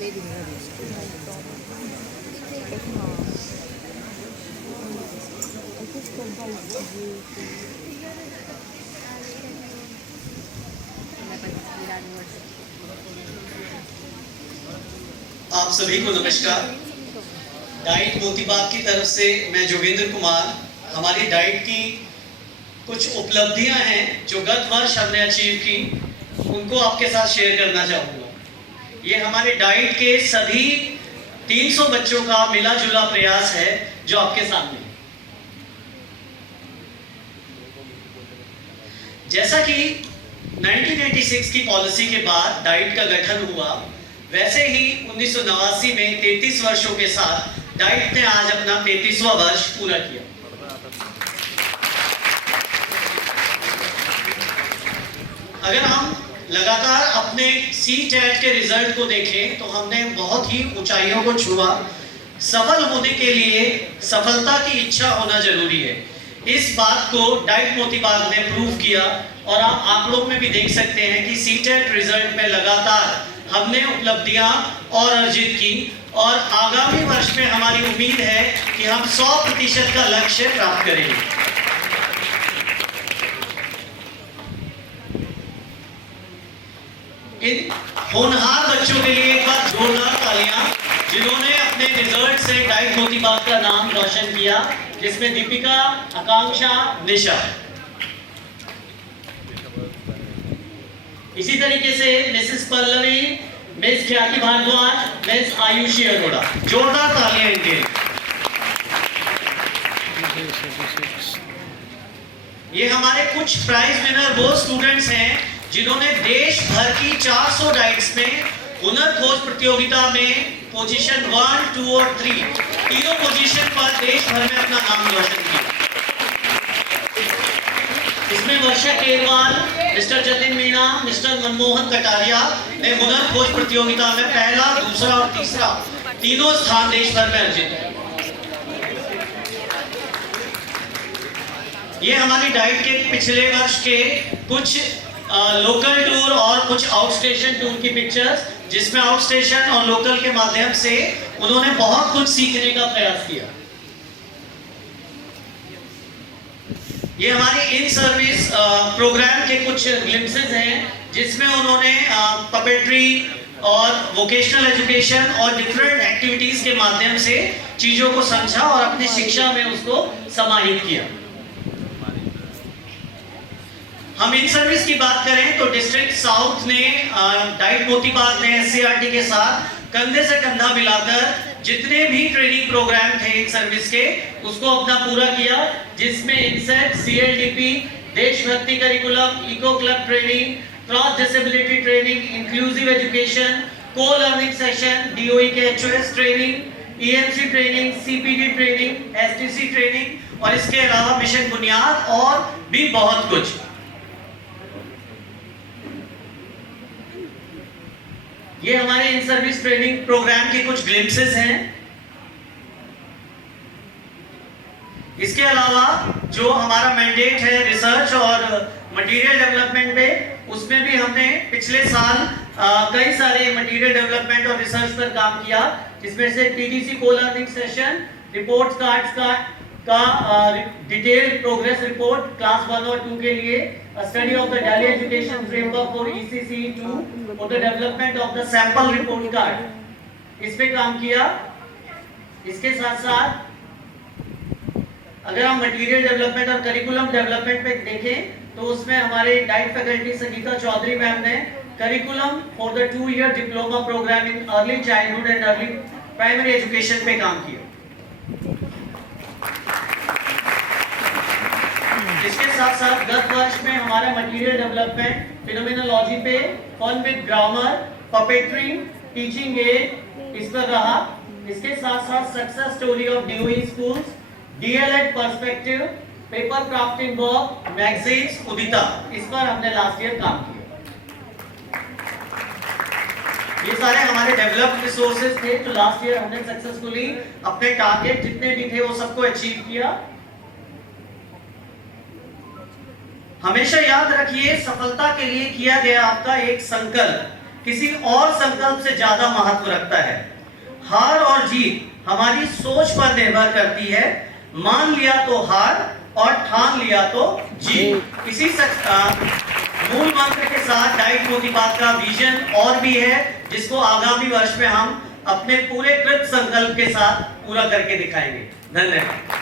आप सभी को नमस्कार। डाइट मोतीबाग की तरफ से मैं जोगेंद्र कुमार, हमारी डाइट की कुछ उपलब्धियां हैं जो गत वर्ष हमने अचीव की, उनको आपके साथ शेयर करना चाहूँगा। ये हमारे डाइट के सभी 300 बच्चों का मिला जुला प्रयास है जो आपके सामने है। जैसा कि 1986 की पॉलिसी के बाद डाइट का गठन हुआ, वैसे ही 1989 में 33 वर्षों के साथ डाइट ने आज अपना 33वां वर्ष पूरा किया। अगर हम लगातार अपने CTET के रिजल्ट को देखें तो हमने बहुत ही ऊंचाइयों को छुआ। सफल होने के लिए सफलता की इच्छा होना जरूरी है। इस बात को डाइट मोतीबाग ने प्रूव किया और आप आंकड़ों में भी देख सकते हैं कि CTET रिजल्ट में लगातार हमने उपलब्धियां और अर्जित की और आगामी वर्ष में हमारी उम्मीद है कि हम 100% का लक्ष्य प्राप्त करेंगे। इन होनहार बच्चों के लिए एक बार जोरदार तालियां, जिन्होंने अपने रिजल्ट से डाइट मोतीबाग का नाम रोशन किया, जिसमें दीपिका, आकांक्षा, निशा। इसी तरीके से मिसेस पल्लवी, मिस ख्याति भारद्वाज, मिस आयुषी अरोड़ा। जोरदार तालियां इनके लिए। ये हमारे कुछ प्राइज विनर वो स्टूडेंट्स हैं जिन्होंने देश भर की 400 डाइट्स में हुनर खोज प्रतियोगिता में पोजीशन 1, 2 और 3 तीनों पोजीशन पर देश भर में अपना नाम रोशन किया। इसमें वर्षा केरवाल, मिस्टर जतिन मीणा, मिस्टर मनमोहन कटारिया ने हुनर खोज प्रतियोगिता में पहला, दूसरा और तीसरा तीनों स्थान देश भर में अर्जित किया। ये हमारी डाइट के पिछले वर्ष के कुछ लोकल टूर और कुछ आउट स्टेशन टूर की पिक्चर्स, जिसमें आउट स्टेशन और लोकल के माध्यम से उन्होंने बहुत कुछ सीखने का प्रयास किया। ये हमारे इन सर्विस प्रोग्राम के कुछ ग्लिम्सेस हैं, जिसमें उन्होंने पपेट्री और वोकेशनल एजुकेशन और डिफरेंट एक्टिविटीज के माध्यम से चीजों को समझा और अपनी शिक्षा में उसको समाहित किया। हम इन सर्विस की बात करें तो डिस्ट्रिक्ट साउथ ने डाइट मोतीबाग ने SCRT के साथ कंधे से कंधा मिलाकर जितने भी ट्रेनिंग प्रोग्राम थे इन सर्विस के, उसको अपना पूरा किया, जिसमें इनसेट, CLDP, देशभक्ति curriculum, eco club training, cross disability training, inclusive education, co learning session, DOE के HOS training, EMC training, CPD training, STC training और इसके अलावा मिशन बुनियाद और भी बहुत कुछ। ये हमारे इन सर्विस ट्रेनिंग प्रोग्राम के कुछ ग्लिम्सेस हैं। इसके अलावा जो हमारा मैंडेट है रिसर्च और मटेरियल डेवलपमेंट पे, उसमें भी हमने पिछले साल कई सारे मटेरियल डेवलपमेंट और रिसर्च पर काम किया, जिसमें से TDC को लर्निंग सेशन, रिपोर्ट कार्ड्स का डिटेल्ड प्रोग्रेस रिपोर्ट क्लास 1 और 2 के लिए, study of the Delhi education framework for ECCE2 और the development of the sample report card, इस पे काम किया। इसके साथ साथ अगर हम मटेरियल डेवलपमेंट और करिकुलम डेवलपमेंट पे देखें तो उसमें हमारे DIET faculty Sangeeta Chaudhary ma'am ने curriculum for the 2-year diploma programme in early childhood and early primary education पे काम किया। इसके साथ साथ गत वर्ष में हमारा मटेरियल डेवलपमेंट फिनोमेनोलॉजी पे, fun with grammar, puppetry, teaching aid इस पर रहा। इसके साथ साथ success story of DOE schools, DLED perspective, paper crafting work, magazines, Udita, इस पर हमने लास्ट ईयर काम किया। ये सारे हमारे डेवलप्ड रिसोर्सेज थे जो लास्ट ईयर हमने सक्सेसफुली अपने टारगेट जितने भी थे वो सबको अचीव किया। हमेशा याद रखिए, सफलता के लिए किया गया आपका एक संकल्प किसी और संकल्प से ज्यादा महत्व रखता है। हार और जीत हमारी सोच पर निर्भर करती है। मान लिया तो हार और ठान लिया तो जीत। इसी मूल मंत्र के साथ डाइट मोतीबाग का विजन और भी है, जिसको आगामी वर्ष में हम अपने पूरे कृत संकल्प के साथ पूरा करके दिखाएंगे। धन्यवाद।